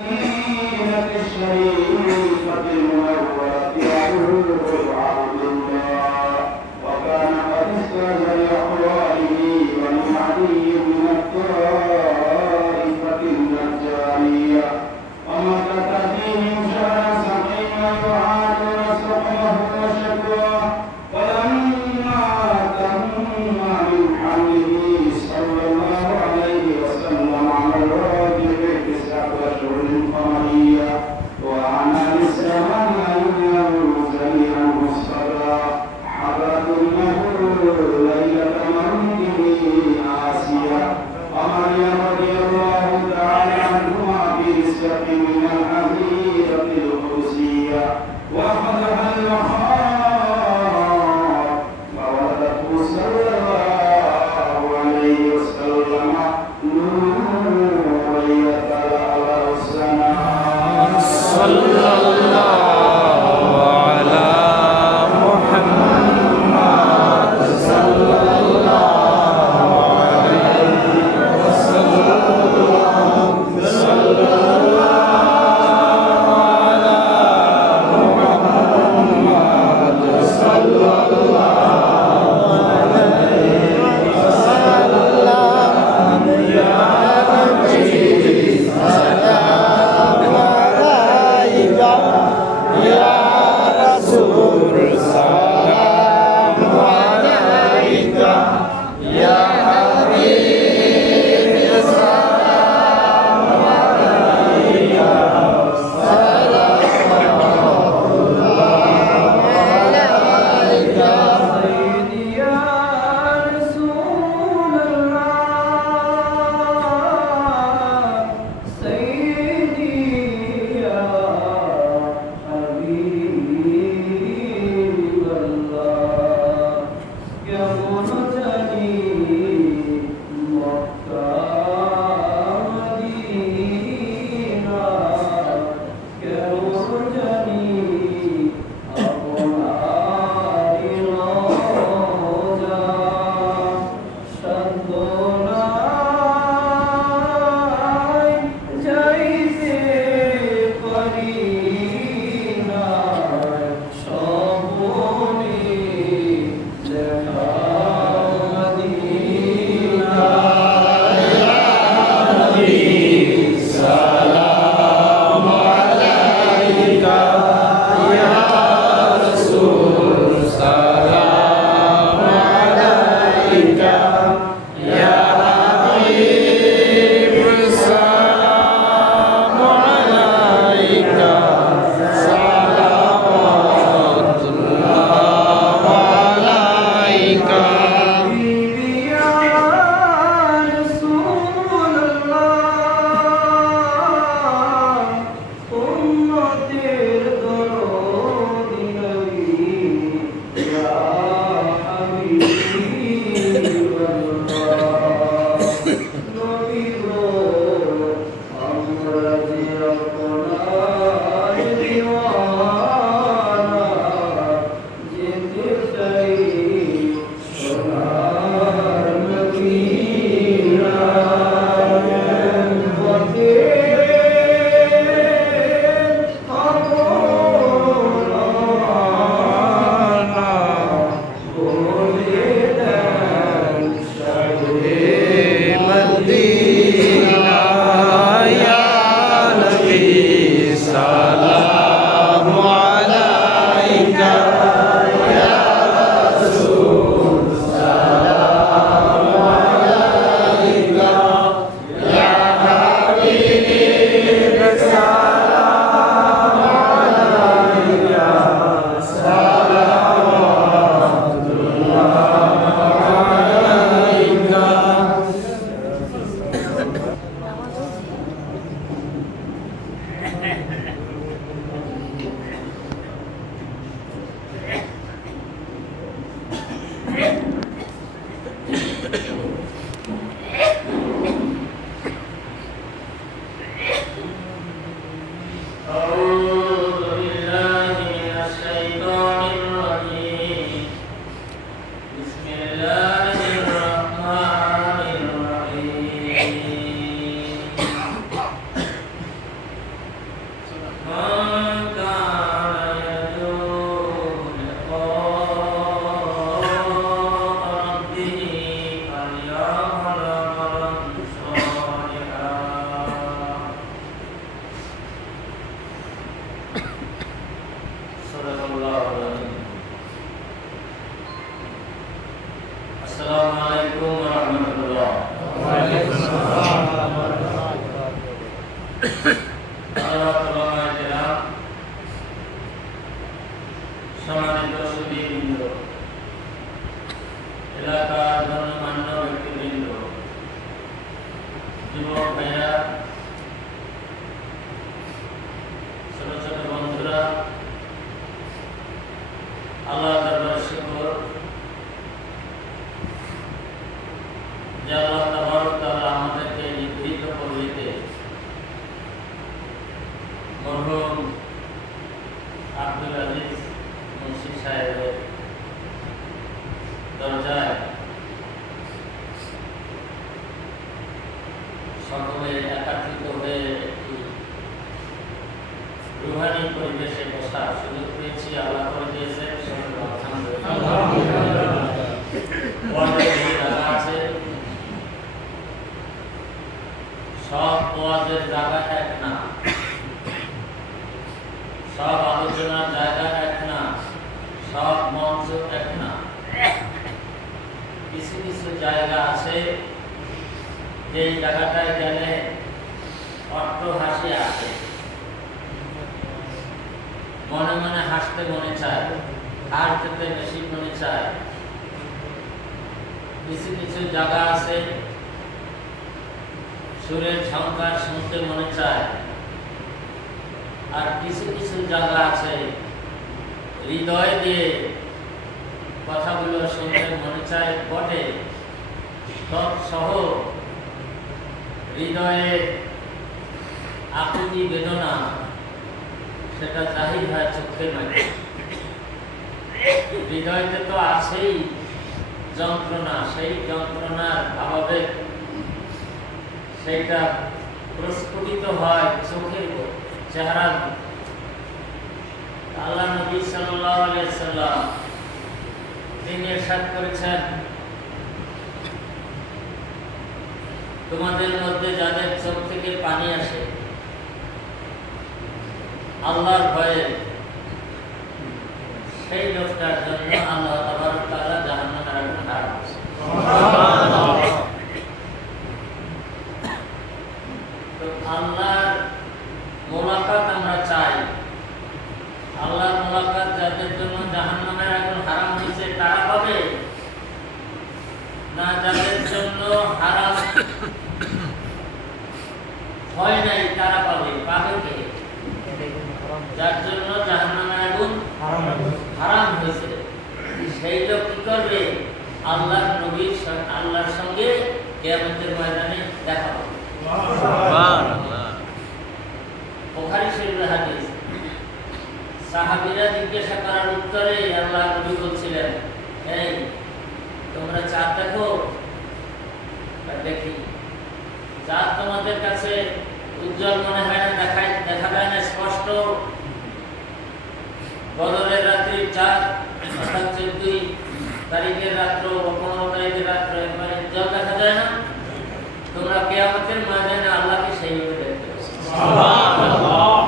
المدينة الشريفة المنورة عبد الله وكان قد استاذ لأقواله بني علي من الطائفة النجارية ومكث فيهم شهرا سقيما يعانون سقمه وشكواه ولما تم من حمله صلى الله عليه وسلم على الراجل أشهر قمرية وعلى السماء زميرا مصفرا حضرت له ليلة موته آسيا ومريم رضي الله تعالى عنهما في رزق من الحديقة القدسية وفتح المخاض فولدته صلى الله عليه وسلم نورا يتلألأ صلى الله على محمد صلى الله عليه وسلم صلى الله على محمد صلى الله عليه وسلم يا نبي سلام عليك يا رسول سلام عليك يا حبيب سلام عليك سلام الله عليك سيدي يا رسول الله سيدي يا حبيب الله يا مرتدي مكة مدينة يا مرتدي أبواب روضة شدناي جيسي قرينا شابوني لها مدينة يا نبي سلام عليك يا رسول سلام عليك يا حبيب سلام عليك صلوات الله عليك يا رسول الله أمتي الدرود نبي يا حبيب الله نبي أمرتي ربنا ديوانا جد شيء سنار مدينة وكيل أبونا ولدا شيء مدينة يا نبي سلام عليك يا رسول سلام عليك يا حبيب سلام عليك صلوات الله عليك أعوذ بالله من الشيطان الرجيم بسم الله الرحمن الرحيم সম্মানিত সুধীবৃন্দ, এলাকার গণ্যমান্য ব্যক্তিবৃন্দ, যুবক ভাইরা, ছোট ছোট বন্ধুরা, আল্লাহ তাআলার শুকর যে আল্লাহ তাবারক তাআলা আমাদেরকে নির্ধারিত পদ্ধতিতে মরহুম আব্দুল আজিজ মুন্সি সাহেবের দরজায় সকলে একাত্রিত হয়ে একটি রুহানি পরিবেশে বসার সুযোগ পেয়েছি। আল্লাহ করে দিয়েছে, আছে সব ওয়াজের জায়গা এক না, সব আলোচনার জায়গা এক না, সব মঞ্চ এক না। কিছু কিছু জায়গা আছে যে জায়গাটায় গেলে অট্ট হাসি আসে, মনে মনে হাসতে মনে চায়, আর খেতে বেশি মনে চায়। কিছু কিছু জায়গা আছে সুরের ঝংকার শুনতে মনে চায়, আর কিছু কিছু জায়গা আছে হৃদয় দিয়ে কথাগুলো শুনতে মনে চায় বটে, তৎসহ হৃদয়ে আকুতি বেদনা সেটা জাহির হয় চোখের মাঝে। হৃদয়তে তো আছেই যন্ত্রণা, সেই যন্ত্রণার ভাবাবেগ সেটা প্রস্ফুটিত হয় চোখের চেহারা। আল্লাহ নবী সাল্লাল্লাহু আলাইহি ওয়াসাল্লাম তিনি ইরশাদ করেছেন, তোমাদের মধ্যে যাদের চোখ থেকে পানি আসে আল্লাহর ভয়ে, সেই লোকটার জন্য আল্লাহ তাবারক তাআলা জাহান্নামের আগুন হারাম করেছেন। তো আল্লাহর মোলাকাত আমরা চাই। আল্লাহর মোলাকাত যাদের জন্য জাহান্নামের আগুন হারাম হয়েছে তারা পাবে না, যাদের জন্য হারাম হয় নাই তারা পাবে? পাবে কে? যার জন্য জাহান্নামের আগুন হারাম হয়েছে সেই লোক কি করবে? আল্লাহর নবীর আল্লাহর সঙ্গে কিয়ামতের ময়দানে দেখা হবে। সুবহানাল্লাহ। বুখারী শরীফের হাদিস। সাহাবীরা জিজ্ঞাসা করার উত্তরে আল্লাহর নবী বলছিলেন, এই তোমরা চাঁদ দেখো? দেখি। চাঁদ তোমাদের কাছে উজ্জ্বল মনে হয় না? দেখা যায় না স্পষ্ট? বদরের রাত্রি চাঁদ অর্থাৎ 14 তারিখের রাত্র বা 15 তারিখের রাত্র একবারে উজ্জ্বল দেখা যায় না? তোমরা কিয়ামতের ময়দানে আল্লাহকে সেইভাবে দেখতে পাবে। সুবহানাল্লাহ।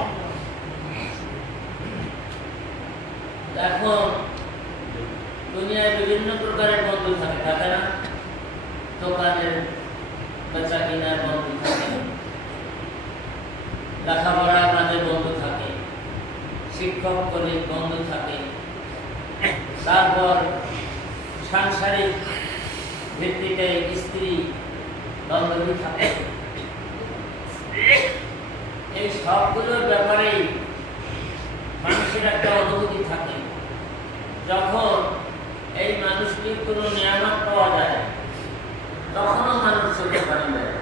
এখন দুনিয়ায় বিভিন্ন প্রকারের বন্ধু থাকে না? দোকানের বেচা কিনার বন্ধু থাকে, লেখাপড়ার মাঝে বন্ধু থাকে, শিক্ষক কলিগ বন্ধু থাকে, তারপর সাংসারিক ভিত্তিতে স্ত্রী বান্ধবী থাকে। এই সবগুলোর ব্যাপারেই মানুষের একটা অনুভূতি থাকে। যখন এই মানুষটির কোনো নিয়ামত পাওয়া যায় তখনও মানুষ চোখে পানি দেয়,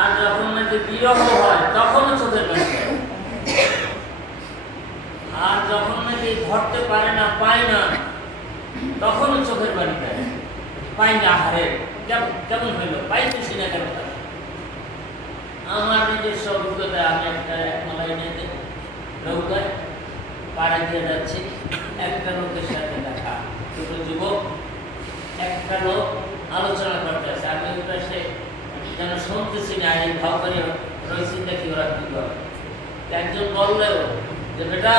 আর যখন নাকি বিরহ হয় তখনও চোখের পানি দেয়, আর যখন নাকি ধরতে পারে না, পায় না, তখনও চোখের পানি দেয়। পাই না, হারে কেমন হইলো, পাইতেছি না কেন? আমার নিজস্ব অভিজ্ঞতায় আমি একটা মালাই নিয়ে নৌকায় পাড়ে দিয়ে যাচ্ছি, একটা লোকের সাথে দেখা, দুটো যুবক, একটা লোক আলোচনা করতে আছে, আমি সে যেন শুনতেছি না, এই ভাব করে রয়েছি দেখি ওরা কি করে। একজন বললেও যে বেটা,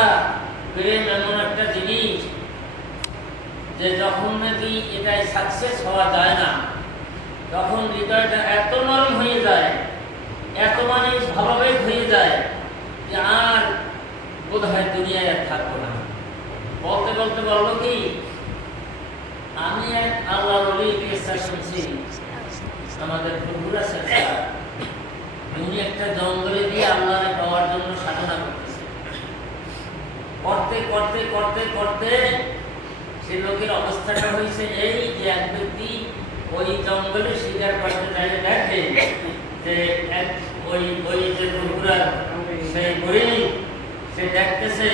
প্রেম এমন একটা জিনিস যে যখন নাকি এটাই সাকসেস হওয়া যায় না তখন হৃদয়টা এত নরম হয়ে যায়, এত মানুষ ভাবাবেগ হয়ে যায় যে আর বোধহয় দুনিয়ায় আর থাকবো না। বলতে বলতে বললো কি, আমি এক আল্লাহ ওলির কিসসা শুনছি, আমাদের ফুরফুরা স্যার উনি একটা জঙ্গলে দিয়ে আল্লাহরে পাওয়ার জন্য সাধনা করতেছে। করতে করতে করতে করতে সে লোকের অবস্থাটা হয়েছে এই যে এক ব্যক্তি ওই জঙ্গলে শিকার করতে চাইলে দেখে যে ওই ওই যে ফুরফুরা সেই হরিণ সে দেখতেছে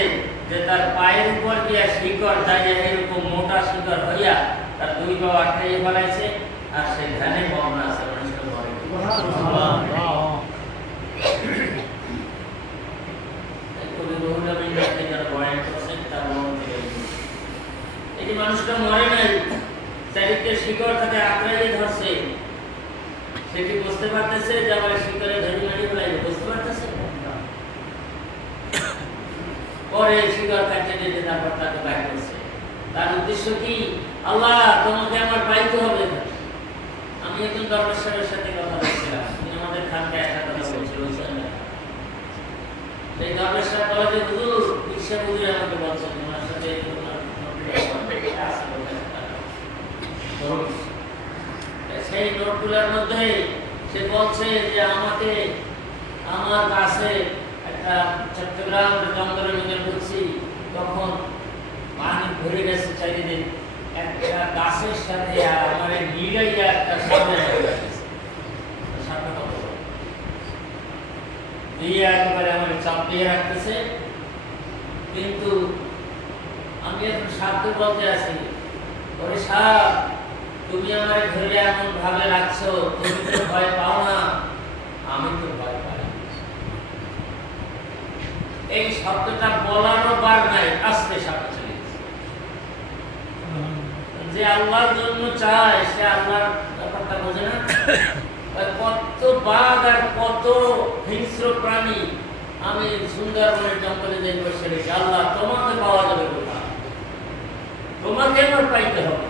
যে তার পায়ের উপর দিয়ে শিকড় দাঁড়িয়ে এরকম মোটা শিকড় হইয়া তার দুই পা আটকে ফেলাইছে, আর সে ধ্যানে মগ্ন আছে। মানুষটা মরে মানুষটা মরে নাই, চারিদিকে শিকড় তাকে আঁকড়াইয়ে ধরছে। সে কি বুঝতে পারতেছে যে আমার শিকড়ে ধরে মারি ফেলাইবে? বুঝতে পারতেছে? পরে শিকড় কাটতে দিতে তারপর তাকে বাইর করছে। তার উদ্দেশ্য কি? আল্লাহ তোমাকে আমার পাইতে হবে। আমি একজন দরবেশের সাথে কথা বলছিলাম, তিনি আমাদের খানকে একটা কথা বলছিল। সেই দরবেশরা বলে যে হুজুর ঈর্ষা হুজুর আমাকে বলছেন তোমার সাথে সেই নোটগুলোর মধ্যে সে বলছে যে আমাকে আমার কাছে একটা চট্টগ্রাম জঙ্গলের মধ্যে ঢুকছি, তখন পানি ভরে গেছে চারিদিকে, একটা গাছের সাথে আর আমার মিলাইয়া একটা সামনে দিয়ে একেবারে আমার চাপিয়ে রাখতেছে। কিন্তু আমি এখন সাপকে বলতে আছি, ওরে সাপ তুমি আমার ধরে এমন ভাবে রাখছো, তুমি তো ভয় পাও না, আমি তো ভয় পাই। এই শব্দটা বলারও বার নাই, আস্তে সাপে চলে গেছে। যে আল্লাহর জন্য চায় সে আল্লাহর ব্যাপারটা বোঝে না। কত বাঘ আর কত হিংস্র প্রাণী আমি সুন্দরবনের জঙ্গলে যাই বসে রেখেছি। আল্লাহ তোমাকে পাওয়া যাবে কোথায়? তোমাকে আমার পাইতে হবে।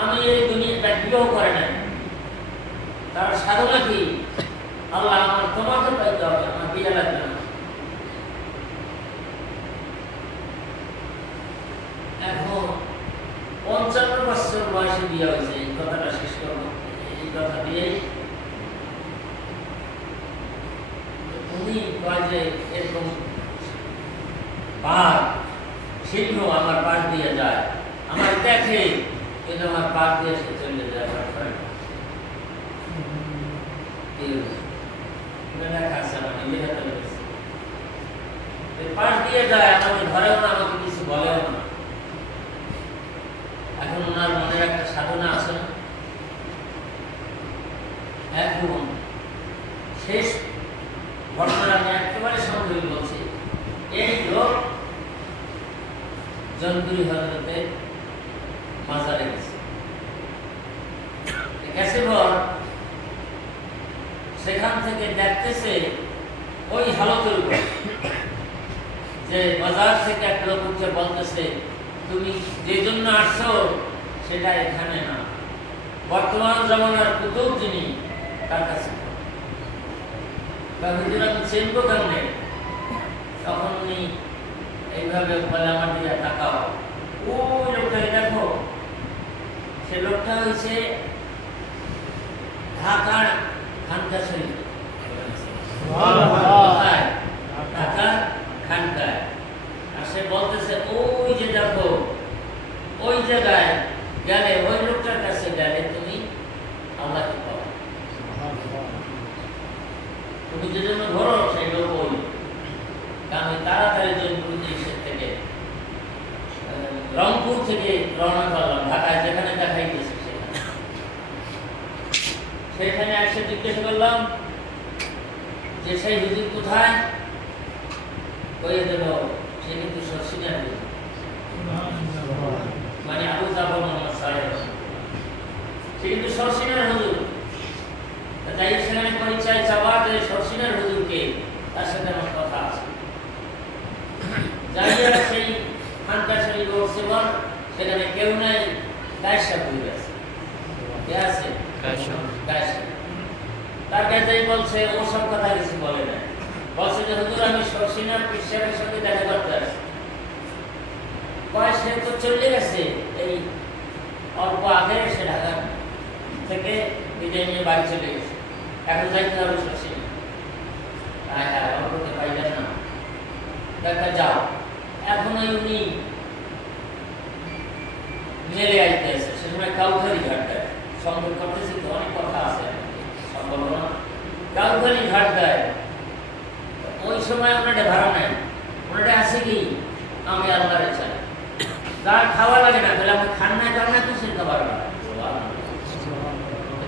আমি এই দুনিয়াটা বিবাহ করে নাই, তার সাধনা কি? আল্লাহ আমার তোমাকে পাইতে হবে, আমার বিয়ে লাগবে না। এখন 55 বছর বয়সে বিয়ে হয়েছে। এই কথাটা শেষ করবো এই কথা দিয়েই। উনি কয় যে এরকম বাঘ সিংহ আমার পাশ দিয়ে যায়, আমার দেখে কিন্তু আমার পাশ দিয়ে সে চলে যায়। আমার পাশ দিয়ে যায়, আমাকে ধরেও না, আমাকে কিছু বলেও না। এখন ওনার মনে একটা সাধনা আছে না। এখন শেষ ঘটনা আমি একেবারে সংক্ষেপে বলছি। এই লোক জনপুরি হজরতের মাজারে গেছে, গেছে পর সেখান থেকে দেখতেছে ওই হালতের উপর যে বাজার থেকে এক লোক উঠে বলতেছে তুমি যে জন্য আসছো সেটা এখানে না, বর্তমান জমানার কুতুব যিনি তার কাছে। হুজুর আমি চিনবো কেমনে? তখন উনি এইভাবে বলে আমার দিকে তাকাও, ওই লোকটাকে দেখো। সে লোকটা হয়েছে ঢাকার খানকা শরীফ, ঢাকার খানকায়। আর সে বলতেছে ওই যে দেখো ওই জায়গায় গেলে, ওই লোকটার কাছে গেলে তুমি আল্লাহকে পাও। তুমি যে জন্য ঘোরো সেই লোক ওই। আমি তাড়াতাড়ি জনপুর থেকে রংপুর থেকে রওনা করলাম ঢাকায়, যেখানে দেখাইতেছে সেখানে এসে জিজ্ঞেস করলাম যে সেই হুজুর কোথায়? কয়ে দিল সে কিন্তু শর্ষিনার হুজুর, মানে আবু জাফর মোহাম্মদ সাহেব, সে কিন্তু শর্ষিনার হুজুর। তাই সেখানে পরিচয় চাওয়া যে শর্ষিনার হুজুরকে, তার সাথে আমার কথা আছে। যাইয়া সেই খানকা শরীফ উঠছে, সেখানে কেউ নাই, গায়সা হয়ে গেছে। কে আছে? গায়সা। তার কাছেই বলছে ও সব আমি শর্ষিনা পিসারের সাথে দেখা করতে আসছি। কয় সে তো চলে গেছে, এই অল্প আগে এসে ঢাকা থেকে বিদায় নিয়ে বাড়ি চলে গেছে, এখন যাইতে হবে শর্ষিনা। হ্যাঁ হ্যাঁ, অল্পকে পাইলেন না, দেখা যাও। এখন উনি মেলে আইতে আছে, সে সময় কাউখালী ঘাট দেয়, সংযোগ করতেছি তো অনেক কথা আছে সম্ভাবনা। কাউখালী ঘাট দেয়, ওই সময় ওনাটা ভাড়া নেয়, ওনাটা আছে কি আমি আল্লাহরে চাই, তার খাওয়া লাগে না, তাহলে আপনি খান না খান না তো সে খাবার না।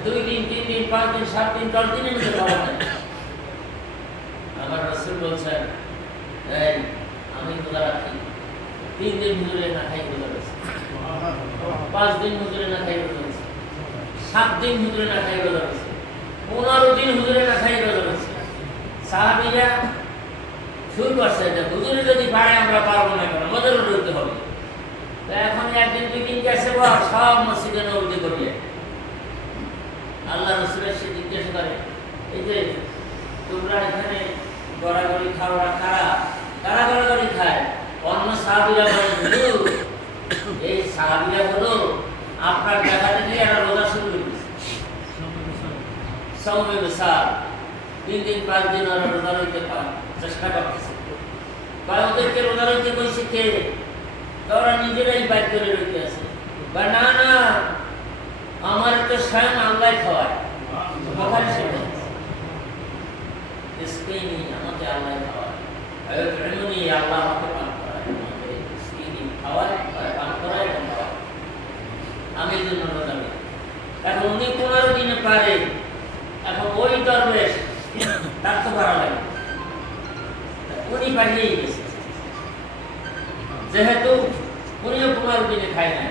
2 দিন 3 দিন 5 দিন 7 দিন 10 দিনের মধ্যে খাবার নেই। আমার রাসূল বলছেন, এই আমি রোজা রাখি, 3 দিন হুজুরে না খাই রোজা রাখছি, 5 দিন হুজুরে না খাই রোজা রাখছি, 7 দিন হুজুরে না খাই রোজা রাখছি, 15 দিন হুজুরে না খাই রোজা রাখছি। সাহাবীরা শুরু করছে যে হুজুরে যদি পারে আমরা পারবো না, কেন আমাদেরও রইতে হবে। তো এখন একদিন 2 দিন গেছে, সব মসজিদে নববী করিয়ে আল্লাহ রাসূলের সে জিজ্ঞাসা করে, এই যে তোমরা এখানে গড়াগড়ি খাওয়া, কারা গড়াগড়ি খায়? অন্য সাহাবীরা বলেন, হুজুর এই সাহাবীরা হলো আপনার দেখা দেখি একটা রোজা শুরু করে দিয়েছে, সওমে বিসার, 3 দিন 5 দিন ওরা রোজা রইতে চেষ্টা করতেছে। কয় ওদেরকে রোজা রইতে কইছে কে? ওরা নিজেরাই বাইর করে রইতে আছে। বা না না, আমার তো স্বয়ং আল্লাহ খাওয়ায়, কোথায় সেটা ইসকিনি, আমাকে আল্লাহ খাওয়ায়, এমনি আল্লাহ আমাকে পান করায়, আমাকে ইসকিনি খাওয়ায়, পান করায় এবং খাওয়ায়, আমি এই জন্য রোজা রাখি। এখন উনি 15 দিনে পারে, এখন ওই দরবেশ তার তো ভাড়া লাগে, উনি পাঠিয়েই গেছে, যেহেতু উনিও 15 দিনে খায় না।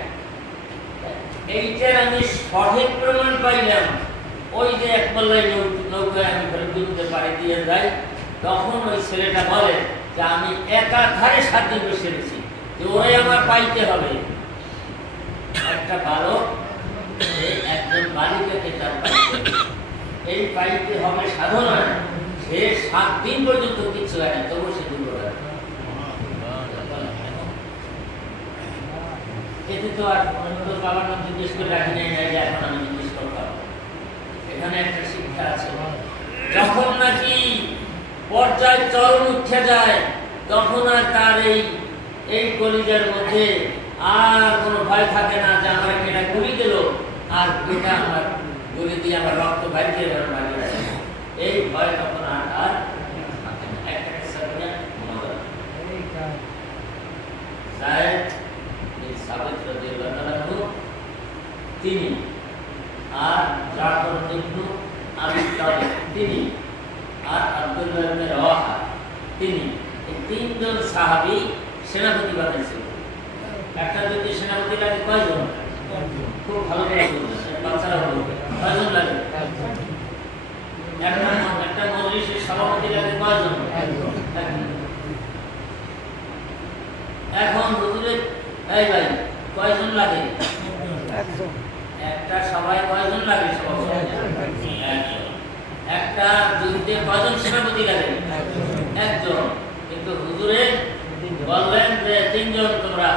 এইটার আমি সঠিক প্রমাণ পাইলাম, ওই যে এক পাল্লায় নৌকায় আমি ফেরত পাড়ি দিয়ে যাই, তখন ওই ছেলেটা বলে যে আমি একাধারে 7 দিন বসে রয়েছি, যে ওরাই আমার পাইতে হবে। একটা বালক একজন বালিকাকে তার এই পাইতে হবে সাধনা, সে 7 দিন পর্যন্ত কিছু হয় না, তবু সে দুর্বল। এতে তো আর বাবার নাম জিজ্ঞেস করে রাখি নাই, যে এখন আমি জিজ্ঞেস করতাম। এখানে একটা শিক্ষা আছে, যখন নাকি পর্যায় চরম উঠে যায়, তখন আর তার এই কলিজার মধ্যে আর কোনো ভয় থাকে না যে আমার এটা গুলি দিল, আর এটা আমার গুলি দিয়ে আমার রক্ত বাইরে দিয়ে মারিয়ে, এই ভয় তখন আর থাকে না। একটা সাবিয়া জায়েদ সাবিত রাদিয়াল্লাহু তাআলা তিনি, আর জাফর ইবনে আবি তালিব তিনি, আর আব্দুল্লাহ ইবনে রাওয়াহা তিনি, এই 3 জন সাহাবী সেনাপতি বানাইছিল। একটা যদি সেনাপতি লাগে কয়জন? খুব ভালো করে বলছেন, বাচ্চারা বলবে কয়জন লাগে? একটা মজলিসের সভাপতি লাগে কয়জন? এখন হুজুরের এই ভাই কয়জন লাগে? একটা সবাই কয়জন লাগে? একটা যুদ্ধে কয়জন সেনাপতি লাগে? একজন। কিন্তু হুজুরে বললেন যে 3 জন তোমরা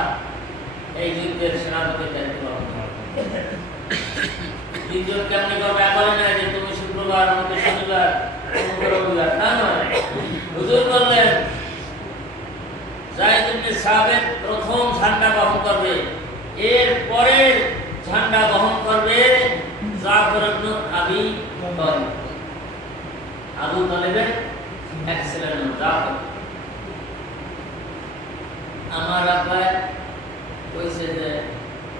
এই যুদ্ধের সেনাপতি দায়িত্ব পালন করো। 3 জন কেমনি করবে? বলে না যে তুমি শুক্রবার, আমাকে শনিবার, তোমাকে রবিবার, তা নয়। হুজুর বললেন যায়েদ ইবনে সাবিত প্রথম ঝান্ডা বহন করবে, এর পরের ঝান্ডা বহন করবে জাফর ইবনে আবি তালিব। আবু তালিবের এক ছেলের নাম জাফর। আমার আব্বা কইছে যে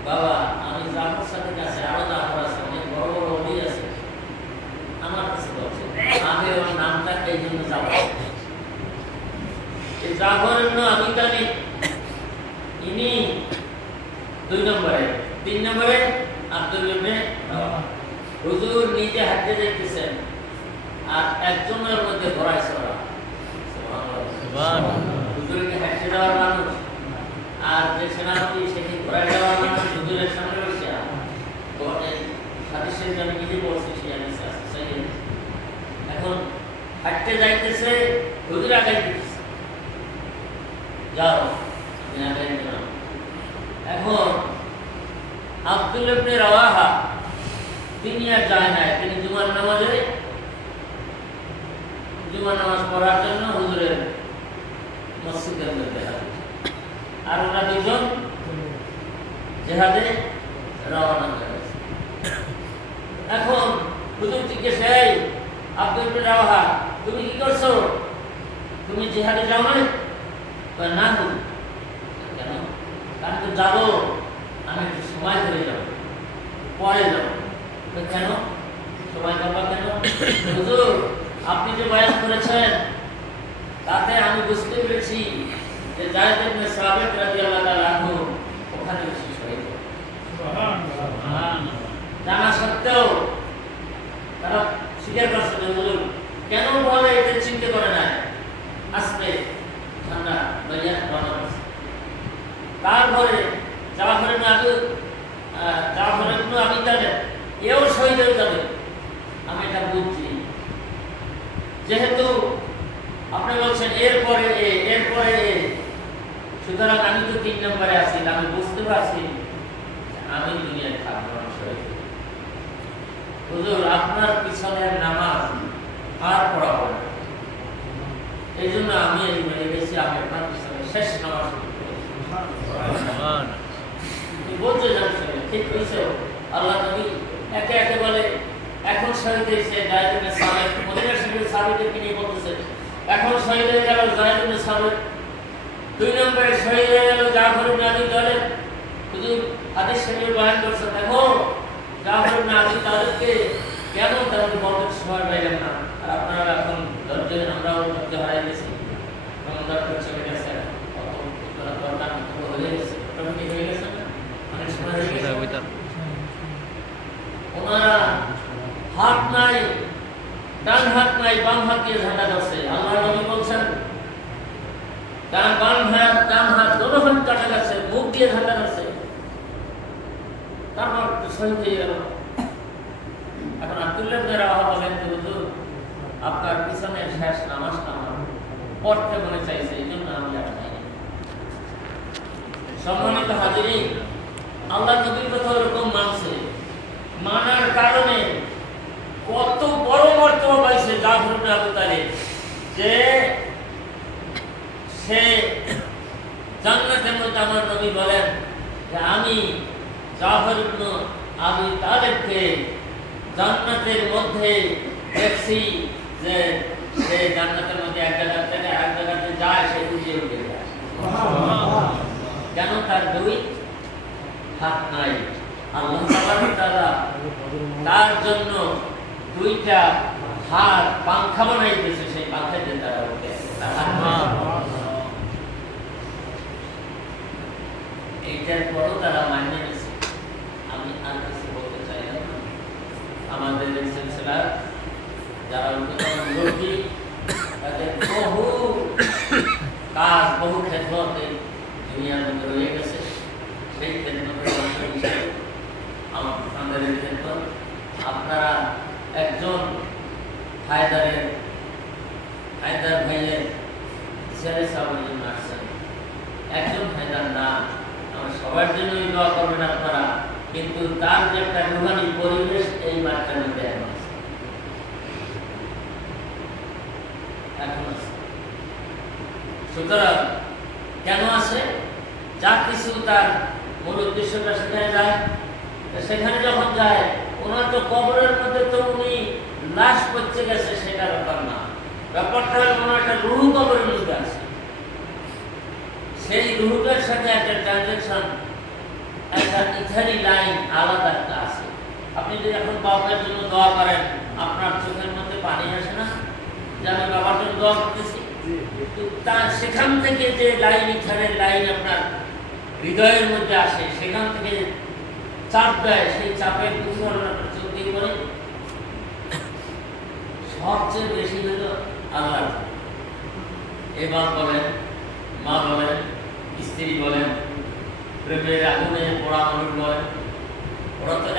বাবা আমি জাফর সাথে কাছে আরো জাফর আছে, অনেক বড় বড় ওলি আছে, আমার কাছে বলছে আমি ওর নামটা এই জন্য জাফর। এই জাফর ইবনে আবি তালিব ইনি 2 নম্বরে। 3 নম্বরে আব্দুল্লাহ ইবনে রাওয়াহা। হুজুর নিজে হাঁটতে যাইতেছেন, আর একজনের মধ্যে ধরাইছে ওরা। সুবহানাল্লাহ। হুজুরকে হাঁটতে যাওয়ার মানুষ, আর যে সেনাপতি সেটি ঘোরায় যাওয়ার মানুষ, হুজুরের সামনে বসে হাদিসের আমি নিজে বলছি, এখন হাঁটতে যাইতেছে হুজুর আগাই দিতেছে, যাও তুমি আগাই দিলাম। এখন আব্দুল ইবনে রাওয়াহা তিনি আর যায় না, তিনি জুমার নামাজ পড়ার জন্য হুজুরের মসজিদের মধ্যে হাজির, আর ওরা দুজন জেহাদে রওনা হয়েছে। এখন হুজুর জিজ্ঞেস, এই আব্দুল ইবনে রাওয়াহা তুমি কি করছো, তুমি জিহাদে যাও না? না হুজুর। কেন? আমি তো যাবো, আমি একটু সময় ধরে যাবো, পরে যাবো। কেন সময় করবা কেন? হুজুর আপনি যে বয়ান করেছেন তাতে আমি বুঝতে পেরেছি যে যায়েদ ইবনে সাবিত রাদিয়াল্লাহু তাআলা আনহু ওখানে বেশি শহীদ হয়েছে। জানা সত্ত্বেও তারা স্বীকার করছে যে হুজুর কেন বলে এটা চিন্তা করে না, আজকে ঠান্ডা বলিয়া রওনা করছে। তারপরে জাফর ইবনে আবি তালেব এও শহীদ হয়ে যাবে, আমি এটা বুঝছি। যেহেতু আপনি বলছেন এরপরে সুতরাং আমি তো 3 নম্বরে আছি, আমি বুঝতে পারছি আমি দুনিয়ায় থাকবো না। হুজুর আপনার পিছনের নামাজ আর পড়া হবে না, এই জন্য আমি এই মেরে গেছি, আমি আপনার পিছনে শেষ নামাজ বলতে যাচ্ছে। ঠিক হয়েছে, আল্লাহ নবী একে একে বলে এখন শহীদ হয়েছে যায়েদ ইবনে সাবিত, মদিনা শরীফের সাহাবীদেরকে নিয়ে বলতেছে এখন শহীদ হয়ে গেল যায়েদ ইবনে সাবিত। 2 নম্বরে শহীদ হয়ে গেল জাফর ইবনে আবি তালেব। হুজুর হাদিস শরীফে বয়ান করছেন, দেখো জাফর ইবনে আবি তালেবকে কেন তাদের বলতে সময় পাইলেন না, আর আপনারা এখন ধৈর্য, আমরাও ধৈর্য হারাই গেছি, আমাদের চলে গেছে, দরকার হয়ে গেছে, অটোমেটিক হয়ে গেছে, অনেক সময় হয়ে গেছে। ওনারা হাত নাই, ডান হাত নাই, বাম হাত দিয়ে ঝাঁটা ধরছে। আল্লাহ নবী বলছেন বাম হাত ডান হাত দোনো হাত কাটা গেছে, মুখ দিয়ে ঝাঁটা ধরছে, তারপর শহীদ হয়ে গেল। এখন আব্দুল্লাহ ইবনে রাওয়াহা বলেন যে হুজুর আপনার পিছনে শেষ নামাজটা আমার পড়তে মনে চাইছে, এই জন্য আমি আর নাই। সম্মানিত হাজিরিন, আল্লাহ নবীর কথা ওরকম মানছে, মানার কারণে কত বড় মর্তবা পাইছে জাফর ইবনে আবি তালেব, যে সে জান্নাতের মধ্যে আমার নবী বলেন যে আমি জাফর ইবনে আবি তালেবকে জান্নাতের মধ্যে দেখছি যে সে জান্নাতের মধ্যে এক জায়গা থেকে আরেক জায়গাতে যায়, সে উঠে উঠে যায়। কেন? তার 2 হাত নাই। আল্লাহ তাআলা তার জন্য 2টা হাত পাংখা বানাই দিয়েছে, সেই পাংখা দিয়ে তারা উঠে। এইটার পরও তারা মানিয়ে নিয়েছে। আমি আর কিছু বলতে চাই না। আমাদের এই সিলসিলার যারা মুরব্বী তাদের বহু কাজ, বহু খেদমত এই দুনিয়ার মধ্যে রয়ে গেছে। সেই খেদমতের অংশ হিসেবে আমাদের এই খেদমত, আপনারা একজন হায়দার ভাইয়ের ছেলে সাহেবের জন্য আসছেন, একজন হায়দার না, আমার সবার জন্যই দোয়া করবেন আপনারা, কিন্তু তার যে একটা রুহানি পরিবেশ এই বার্তার মধ্যে এখন আছে। সুতরাং কেন আছে? যা কিছু তার মূল উদ্দেশ্যটা সেখানে যায়, সেখানে যখন যায় ওনার তো কবরের মধ্যে তো উনি লাশ পচে গেছে সেটা ব্যাপার না, ব্যাপারটা হল ওনার একটা রুহু কবরের মধ্যে আছে, সেই রুহুটার সাথে একটা ট্রানজেকশন, একটা ইথারি লাইন আলাদা একটা আছে। আপনি যদি এখন বাবার জন্য দোয়া করেন, আপনার চোখের মধ্যে পানি আসে না যে আমি বাবার জন্য দোয়া করতেছি? তার সেখান থেকে যে লাইন, ইথারের লাইন আপনার হৃদয়ের মধ্যে আসে, সেখান থেকে চাপ দেয়, সেই চাপের প্রতিফলন আপনার চোখ দিয়ে পড়ে। সবচেয়ে বেশি হলো আল্লাহ। এ বাপ বলেন, মা বলেন, স্ত্রী বলেন, প্রেমের আগুনে পড়া মানুষ বলেন, ওরা তো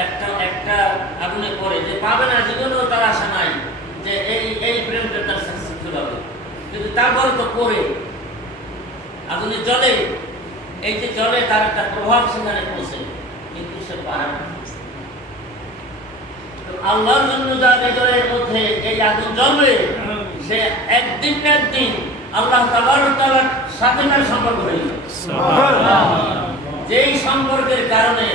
একটা আগুনে পড়ে যে পাবে না, জীবনেও তার আশা নাই যে এই প্রেমটা তার সাকসেসফুল হবে। কিন্তু তারপরে তো পড়ে আগুনে জ্বলে, এই যে জ্বলে তার একটা প্রভাব সেখানে পৌঁছে, কিন্তু সে পারে না। আল্লাহর জন্য যার হৃদয়ের মধ্যে এই আগুন জ্বলবে, সে একদিন না একদিন আল্লাহ তাআলার সাথে তার সম্পর্ক হয়ে যাবে। যেই সম্পর্কের কারণে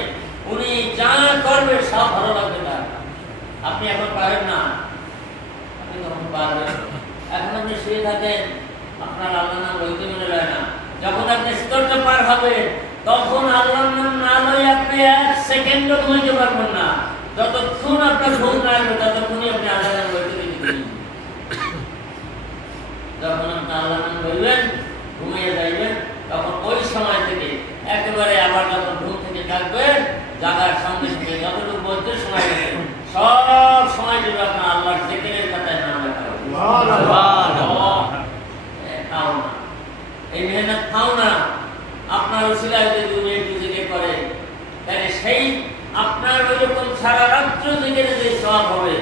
উনি যা করবে সব ভালো লাগবে তার। আপনি এখন পারেন না, আপনি তখন পারবেন। এখন আপনি শুয়ে থাকেন, আপনার আল্লাহর নাম লইতে মনে হয় না। যখন আপনি স্তরটা পার হবে, তখন আল্লাহর নাম না লই আপনি এক সেকেন্ডও ঘুমাইতে পারবেন না। যতক্ষণ আপনার ঘুম না আসবে ততক্ষণই আপনি আল্লাহর নাম লইতে দিবেন। যখন আপনি আল্লাহর নাম লইবেন, ঘুমিয়ে যাইবেন, তখন ওই সময় থেকে একেবারে আবার যখন ঘুম থেকে থাকবেন, জাগার সঙ্গে সঙ্গে যতটুকু বলতে সময় লাগে সব সময় যদি আপনার আল্লাহর জিকিরের কথায় নাম লেখা হবে। খাও না, এই মেহনত খাও না। আপনার উসিলায় যদি উনি একটু জিকির করে, তাহলে সেই আপনার ওইরকম সারা রাত্র জিকিরে যে সব হবে,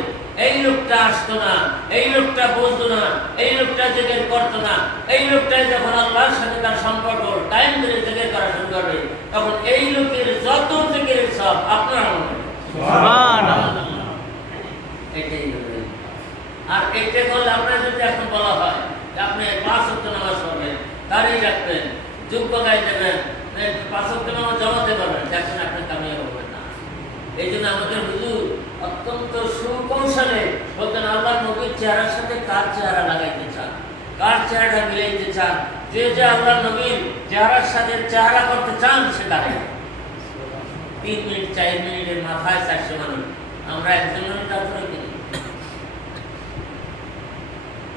এই লোকটা আসতো না, এই লোকটা বলতো না, এই লোকটা জিকির করতো না, এই লোকটাই যখন আল্লাহর সাথে তার সম্পর্ক টাইম ধরে জিকির করা শুরু করবে, তখন এই লোকের যত জিকিরের সব আপনার মনে হবে। এটাই হবে। আর এইটা করলে আপনার যদি এখন বলা হয় যে আপনি 5 ওয়াক্ত নামাজ পড়বেন, দাঁড়িয়ে রাখবেন, যোগ্য গায়ে দেবেন, 5 ওয়াক্ত নামাজ জমাতে পারবেন, দেখবেন আপনি কামিয়াব হবেন না। এই জন্য আমাদের হুজুর অত্যন্ত সুকৌশলে বলতেন, আল্লাহর নবীর চেহারার সাথে কার চেহারা লাগাইতে চান, কার চেহারা মিলাইতে চান, যে যে আল্লাহর নবীর চেহারার সাথে চেহারা করতে চান সে দাঁড়ায়। 3 মিনিট 4 মিনিটের মাথায় 400 মানুষ, আমরা একজনের তারপরে কিনি,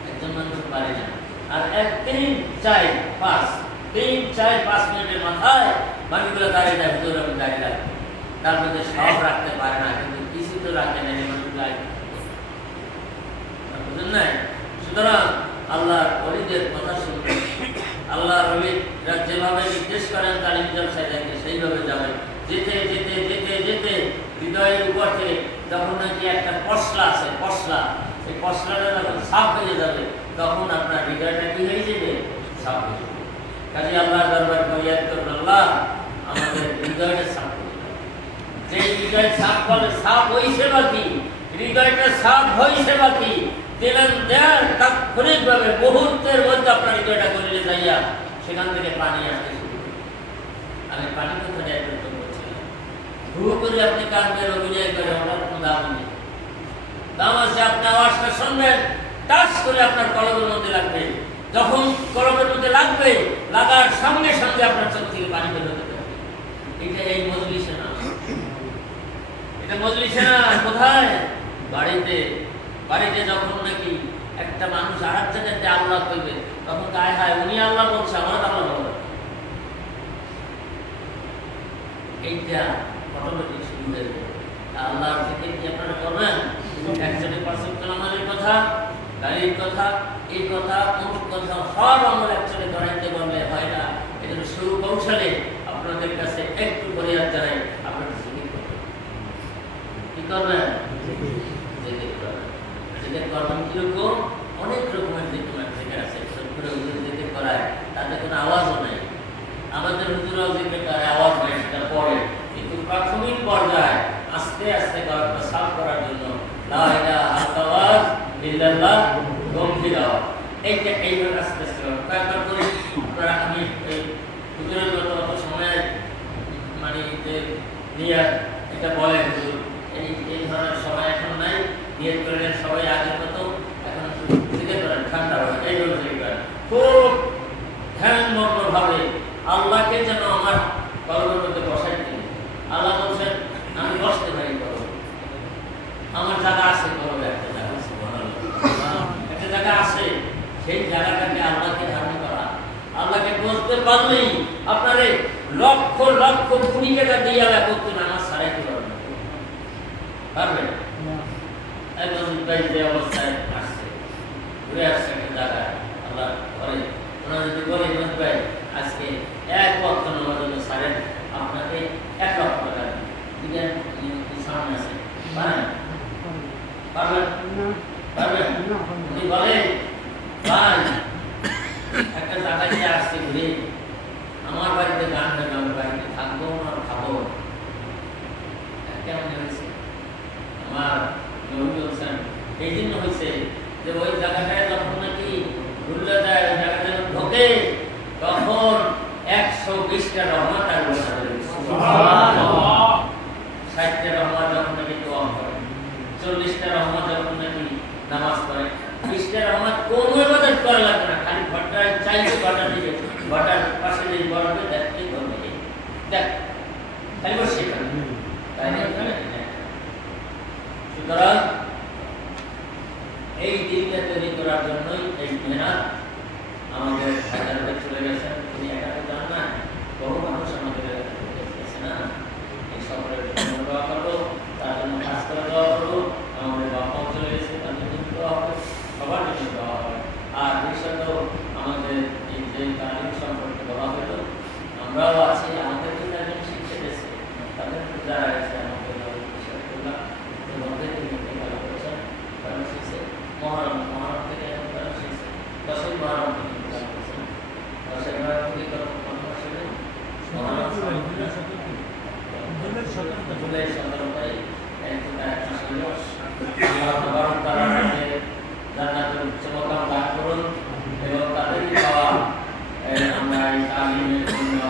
একজন মানুষ পারে না। আর 1 3 4 5 3 4 5 মিনিটের মাথায় মানুষগুলো দাঁড়িয়ে যায়, হুজুর আমি দাঁড়িয়ে রাখবো। তার মধ্যে সব রাখতে পারে না, কিন্তু কিছু তো রাখে না, মানুষগুলো বুঝলেন না? সুতরাং আল্লাহর ওলিদের কথা শুনবেন, আল্লাহর ওলিরা যেভাবে নির্দেশ করেন তালিম জলসাইকে সেইভাবে যাবেন। যেতে যেতে যেতে যেতে হৃদয়ের উপরে যখন নাকি একটা পশলা আছে, পশলা, এই পশলাটা যখন সাফ হয়ে যাবে, তখন আপনার হৃদয়টা কি হয়ে যাবে? সাফ হয়ে যাবে। কাজে আল্লাহ দরবার ফরিয়াদ করবেন, আল্লাহ আমাদের হৃদয়টা সাফ করে দেন। যে হৃদয় সাফ করে, সাফ হইছে বাকি, হৃদয়টা সাফ হইছে বাকি, দিলেন দেন তাৎক্ষণিকভাবে মুহূর্তের মধ্যে আপনার হৃদয়টা গলিয়ে যাইয়া সেখান থেকে পানি আসতে শুরু করে। আমি পানি কোথায় যাই করতে বলছিলাম, ভু করে আপনি কাঁদবেন, অভিনয় করে, ওনার কোনো দাম নেই। দাম আছে আপনি আওয়াজটা শুনবেন, টাচ করে আপনার কলমের মধ্যে লাগবে। যখন কলমের মধ্যে লাগবে, লাগার সঙ্গে সঙ্গে আপনার চোখ থেকে পানি বের হতে থাকবে। এটা এই মজলিসে না, এটা মজলিসে না। কোথায়? বাড়িতে। বাড়িতে যখন নাকি একটা মানুষ আর এক জায়গাতে আল্লাহ কইবে, তখন গায়ে হায় উনি আল্লাহ বলছে, আমার আল্লাহ বলবে, এইটা অটোমেটিক শুরু হয়ে যাবে। আল্লাহর থেকে কি আপনারা করবেন? একজনের 5 ওয়াক্ত নামাজের কথা, গাড়ির কথা, এই কথা, অমুক কথা সব আমরা একসাথে করাইতে পারলে হয় না। এজন্য সুকৌশলে আপনাদের কাছে একটু ফরিয়াদ জানাই, আপনারা জিকির করবেন। কি করবেন? জিকির করবেন। জিকির করবেন কিরকম? অনেক রকমের জিকির আছে। জিকির করায় তাতে কোনো আওয়াজও নেই। আমাদের হুজুরাও জিকির করে, আওয়াজ নেই, সেটা পড়ে। কিন্তু প্রাথমিক পর্যায়ে আস্তে আস্তে গলাটা সাফ করার জন্য লা ইলাহা ইল্লাল্লাহ ইল্লাল্লাহ গম্ভীর আওয়াজ, এইটা এইভাবে আস্তে আস্তে কয়েকবার করে আপনারা, আমি হুজুরের যত সময় মানে নিয়ে এটা বলে হুজুর, এই ধরনের সময় এখন নাই, নিয়ত করলেন সবাই আগের মতো, এখন জিকির করেন, ঠান্ডা হবে, এইভাবে জিকির করেন খুব ধ্যানমগ্নভাবে। আল্লাহকে যেন আমার কলমের মধ্যে বসাই দিন। আল্লাহ বলছেন আমি বসতে পারি, করো আমার জায়গা আছে, করো একটা জায়গা আছে, একটা জায়গা আছে, সেই জায়গাটাকে আল্লাহকে ধারণ করা। আল্লাহকে বসতে পারলেই আপনারে লক্ষ লক্ষ কোটি টাকা দিয়ে করতে নামাজ ছাড়াইতে পারবেন, পারবেন? যে অবস্থায় আসছে, ঘুরে আসছে একটা জায়গায় আল্লাহ ঘরে, ওনারা যদি বলে ভাই আজকে 1 ওয়াক্ত নামাজের জন্য ছাড়েন, আপনাকে 1 লক্ষ টাকা দিবেন, সামনে আছে, পারেন? পারবেন? পারবেন? উনি বলে ভাই ঢোকে তখন 120টা রহমত আর বসা দেবে। 60টা রহমত যখন নাকি দোয়া করে, 40টা রহমত যখন নাকি নামাজ পড়ে, 20টা রহমত কোনো ইবাদত করা লাগবে না, খালি ঘরটায় চাইছে ঘরটা দিকে, ঘরটার পাশে যে বড়কে দেখতে করবে, দেখ খালি বসে তাই না? সুতরাং এই দিনটা তৈরি করার জন্যই এই মেহনত আমাদের হাজারে চলে গেছেন। তিনি একা তো যান না, বহু মানুষ আমাদের গেছে না। এই সকলের জন্য দোয়া করবো, তার জন্য কাজ করে দোয়া করবো। আমাদের বাবাও চলে গেছে, তাদের জন্য দোয়া হবে, সবার জন্য দোয়া হবে। আর বিশেষত আমাদের এই যে তালিম সম্পর্কে বলা হলো, আমরাও আছি, আমাদের জন্য একজন শিক্ষা দিয়েছে, তাদের যারা গেছে আমাদের বিশ্বাস করলাম মধ্যে তিনি ভালো করেছেন, কারণ শিখছে মহারম থেকে এখন তারা শিখছে 10ই মহারম থেকে ভালো করেছেন, 10ই মহারম থেকে জুলাই 17 জান্নাতুল উচ্চমকাম দান করুন এবং তাদেরই পাওয়া আমরা এই তালিমের জন্য